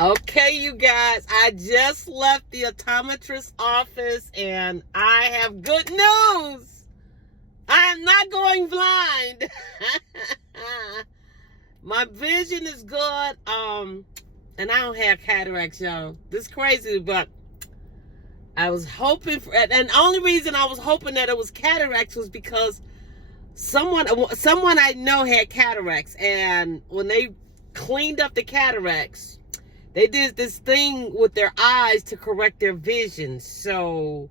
Okay, you guys, I just left the optometrist office and I have good news. I am not going blind. My vision is good. And I don't have cataracts, y'all. This is crazy, but I was hoping for, and the only reason I was hoping that it was cataracts was because someone I know had cataracts, and when they cleaned up the cataracts, they did this thing with their eyes to correct their vision. So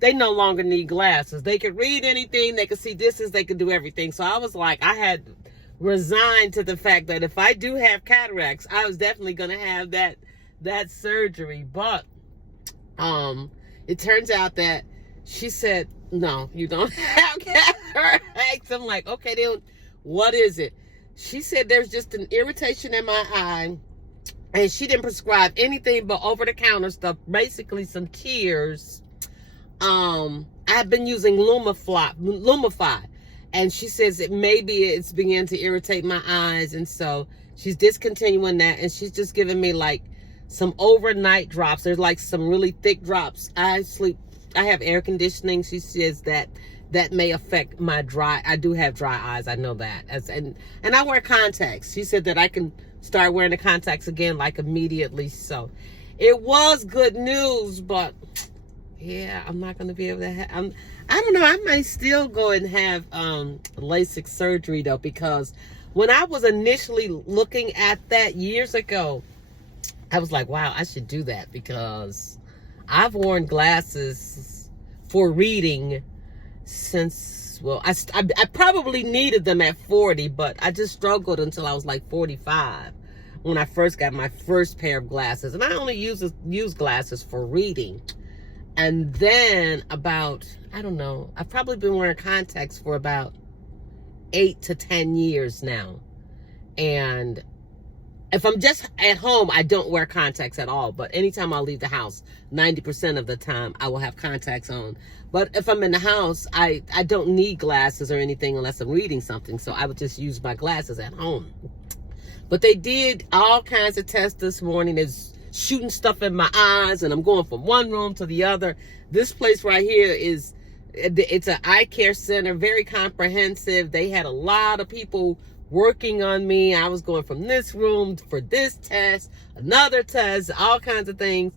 they no longer need glasses. They could read anything. They could see distance. They could do everything. So I was like, I had resigned to the fact that if I do have cataracts, I was definitely going to have that surgery. But it turns out that she said, no, you don't have cataracts. I'm like, okay, then what is it? She said there's just an irritation in my eye. And she didn't prescribe anything but over-the-counter stuff, basically some tears. I've been using Lumify, and she says that maybe it's beginning to irritate my eyes, and so she's discontinuing that, and she's just giving me like some overnight drops. There's like some really thick drops. I have air conditioning. She says that may affect my I do have dry eyes. I know that. And I wear contacts. She said that I can start wearing the contacts again like immediately. So it was good news, but yeah, I'm not going to be able to have, I don't know. I might still go and have LASIK surgery though, because when I was initially looking at that years ago, I was like, wow, I should do that, because I've worn glasses for reading since, well, I probably needed them at 40, but I just struggled until I was like 45 when I first got my first pair of glasses. And I only use glasses for reading. And then about, I don't know, I've probably been wearing contacts for about 8 to 10 years now. And if I'm just at home, I don't wear contacts at all. But anytime I leave the house, 90% of the time, I will have contacts on. But if I'm in the house, I don't need glasses or anything unless I'm reading something. So I would just use my glasses at home. But they did all kinds of tests this morning. There's shooting stuff in my eyes, and I'm going from one room to the other. This place right here it's an eye care center, very comprehensive. They had a lot of people working on me. I was going from this room for this test, another test, all kinds of things.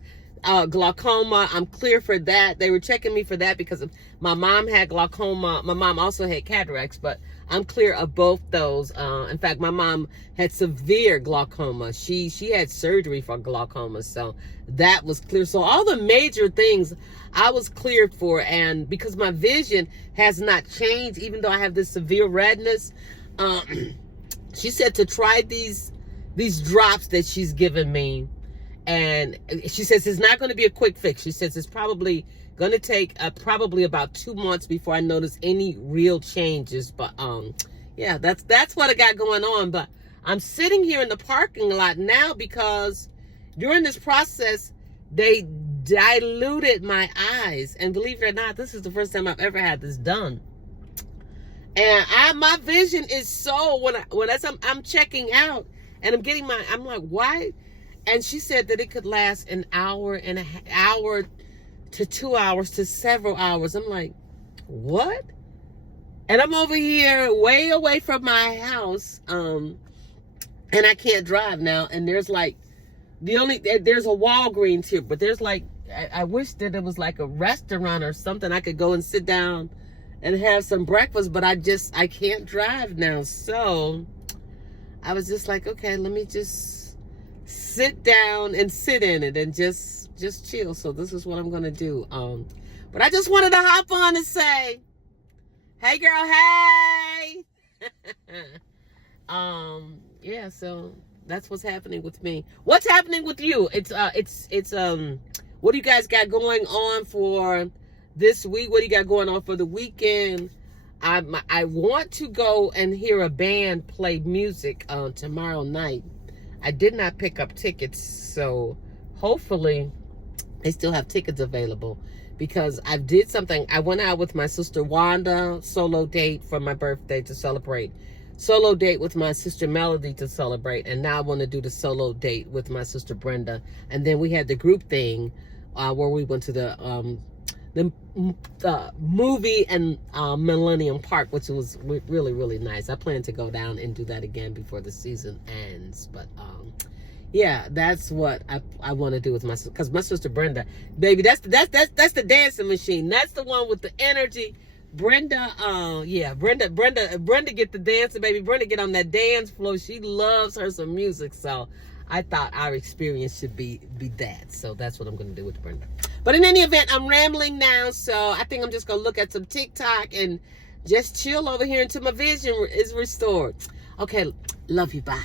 Glaucoma, I'm clear for that. They were checking me for that because my mom had glaucoma. My mom also had cataracts, but I'm clear of both those. In fact, my mom had severe glaucoma. She had surgery for glaucoma, so that was clear. So all the major things I was cleared for, and because my vision has not changed, even though I have this severe redness, she said to try these drops that she's given me. And she says it's not going to be a quick fix. She says it's probably going to take probably about 2 months before I notice any real changes. But yeah, that's what I got going on. But I'm sitting here in the parking lot now because during this process, they diluted my eyes. And believe it or not, this is the first time I've ever had this done. And my vision is so, when I'm checking out and I'm like, why? And she said that it could last an hour to 2 hours to several hours. I'm like, what? And I'm over here way away from my house. And I can't drive now. And there's like, there's a Walgreens here, but there's like, I wish that it was like a restaurant or something. I could go and sit down and have some breakfast, but I can't drive now. So I was just like, okay, let me just sit down and sit in it and just chill. So this is what I'm gonna do. But I just wanted to hop on and say, hey girl, hey. Yeah, so that's what's happening with me. What's happening with you? It's what do you guys got going on for this week? What do you got going on for the weekend? I want to go and hear a band play music tomorrow night. I did not pick up tickets, so hopefully they still have tickets available, because I did something. I went out with my sister Wanda, solo date for my birthday to celebrate solo date with my sister Melody to celebrate, and now I want to do the solo date with my sister Brenda. And then we had the group thing where we went to the movie and Millennium Park, which was really, really nice. I plan to go down and do that again before the season ends. But yeah, that's what I want to do with my sister, because my sister Brenda, baby, that's the dancing machine. That's the one with the energy. Brenda, Brenda get the dancing, baby. Brenda get on that dance floor. She loves her some music, so I thought our experience should be that. So that's what I'm going to do with Brenda. But in any event, I'm rambling now, so I think I'm just going to look at some TikTok and just chill over here until my vision is restored. Okay, love you, bye.